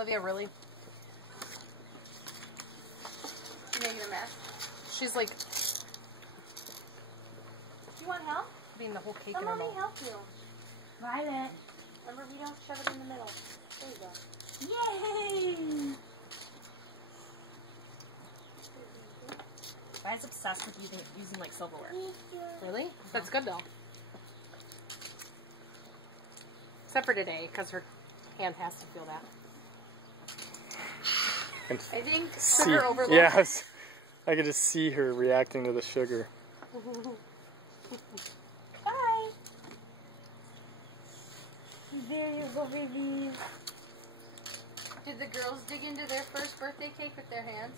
Olivia, really? She's making a mess. She's like... You want help? Being the whole cake Come in her let me mouth. help you. Violet. Remember, we don't shove it in the middle. There you go. Yay! Vi's obsessed with using like silverware. Really? That's good though. Except for today, because her hand has to feel that. I think Sugar overload. Yes, I could just see her reacting to the sugar. Bye. There you go, baby. Did the girls dig into their first birthday cake with their hands?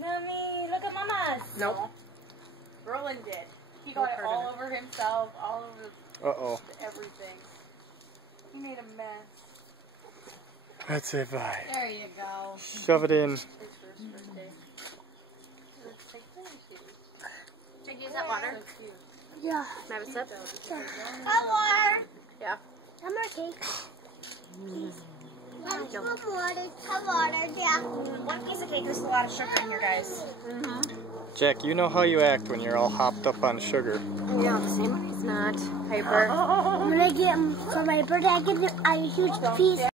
Mommy, look at Mama's. Nope. Roland did. He got it all over himself, all over Uh-oh. everything. He made a mess. That's it, Vi. There you go. Shove it in. His first birthday. Looks like that. Did you use that water? So cute. Yeah. Can I have a sip? More. Yeah. Some more cake. Some water, yeah. One piece of cake, there's a lot of sugar in here, guys. Jack, you know how you act when you're all hopped up on sugar. Yeah, same way. It's not. Piper. When I get for my birthday, I get a huge piece.